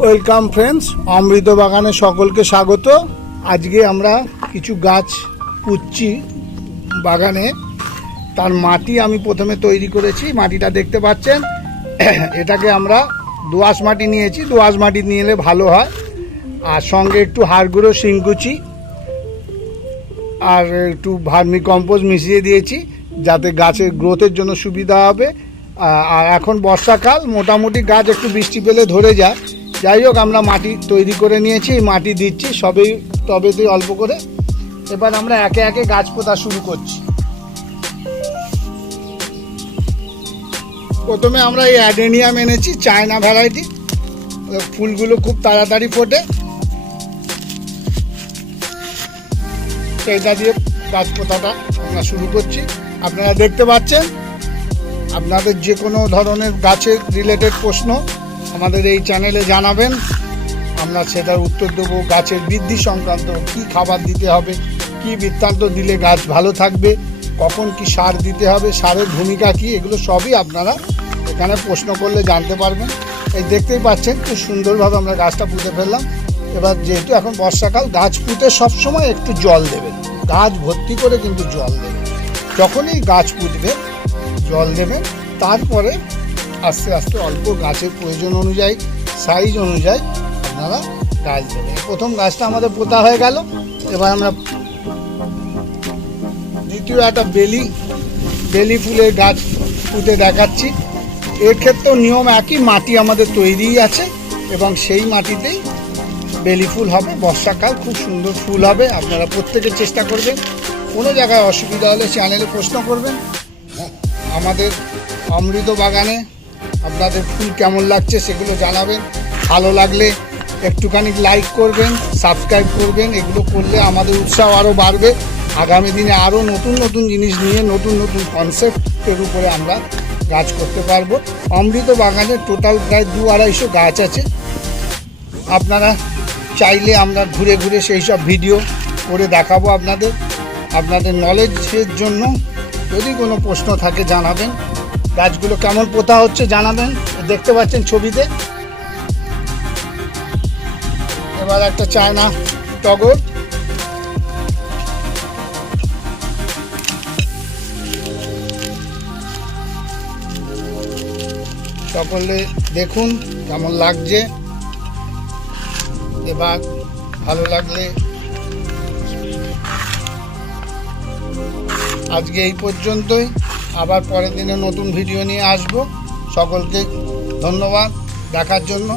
Welcome friends, অমৃত বাগানে সকলকে স্বাগত। আজকে আমরা কিছু গাছ পুঁতছি বাগানে। তার মাটি আমি প্রথমে তৈরি করেছি। মাটিটা দেখতে পাচ্ছেন, এটাকে আমরা দোআঁশ মাটি নিয়েছি। দোআঁশ মাটি নিলে ভালো হয়। আর সঙ্গে একটু হাড় গুঁড়ো, শিংকুচি আর একটু ভার্মি কম্পোস্ট মিশিয়ে দিয়েছি, যাতে গাছের গ্রোথের জন্য সুবিধা হবে। আর এখন বর্ষাকাল, মোটামুটি গাছ একটু বৃষ্টি পেলে ধরে যায়। যাই হোক, আমরা মাটি তৈরি করে নিয়েছি, মাটি দিচ্ছি সবেই টবেতে অল্প করে। এবার আমরা একে একে গাছ পোঁতা শুরু করছি। প্রথমে আমরা এই অ্যাডেনিয়াম এনেছি, চায়না ভ্যারাইটি। ফুলগুলো খুব তাড়াতাড়ি ফোটে। সেইটা দিয়ে গাছ পোঁতাটা আমরা শুরু করছি। আপনারা দেখতে পাচ্ছেন। আপনাদের যে কোনো ধরনের গাছের রিলেটেড প্রশ্ন আমাদের এই চ্যানেলে জানাবেন, আমরা সেটার উত্তর দেবো। গাছের বৃদ্ধি সংক্রান্ত কী খাবার দিতে হবে, কী বৃত্তান্ত দিলে গাছ ভালো থাকবে, কখন কি সার দিতে হবে, সারের ভূমিকা কী, এগুলো সবই আপনারা এখানে প্রশ্ন করলে জানতে পারবেন। এই দেখতেই পাচ্ছেন খুব সুন্দরভাবে আমরা গাছটা পুঁতে ফেললাম। এবার যেহেতু এখন বর্ষাকাল, গাছ পুঁতে সবসময় একটু জল দেবেন। গাছ ভর্তি করে কিন্তু জল দেবেন। যখনই গাছ পুঁতবে জল দেবেন। তারপরে আস্তে আস্তে অল্প গাছের প্রয়োজন অনুযায়ী, সাইজ অনুযায়ী আপনারা গাছ দেবেন। প্রথম গাছটা আমাদের পোঁতা হয়ে গেল। এবার আমরা দ্বিতীয় একটা বেলি ফুলের গাছ পুঁতে দেখাচ্ছি। এর ক্ষেত্রেও নিয়ম একই, মাটি আমাদের তৈরিই আছে এবং সেই মাটিতেই বেলি ফুল হবে। বর্ষাকাল খুব সুন্দর ফুল হবে। আপনারা প্রত্যেকে চেষ্টা করবেন। কোনো জায়গায় অসুবিধা হলে চ্যানেলে প্রশ্ন করবেন। আমাদের অমৃত বাগানে আপনাদের ফুল কেমন লাগছে সেগুলো জানাবেন। ভালো লাগলে একটুখানি লাইক করবেন, সাবস্ক্রাইব করবেন। এগুলো করলে আমাদের উৎসাহ আরও বাড়বে। আগামী দিনে আরও নতুন নতুন জিনিস নিয়ে, নতুন নতুন কনসেপ্টের উপরে আমরা গাছ করতে পারবো। অমৃত বাগানে টোটাল প্রায় 200-250 গাছ আছে। আপনারা চাইলে আমরা ঘুরে ঘুরে সেই সব ভিডিও করে দেখাবো আপনাদের নলেজের জন্য। যদি কোনো প্রশ্ন থাকে জানাবেন। গাছগুলো কেমন পোঁতা হচ্ছে জানাবেন। দেখতে পাচ্ছেন ছবিতে। এবার একটা চায়না টগর, সকলে দেখুন কেমন লাগছে। এবার ভালো লাগলে আজকে এই পর্যন্তই। আবার পরের দিনে নতুন ভিডিও নিয়ে আসবো। সকলকে ধন্যবাদ দেখার জন্য।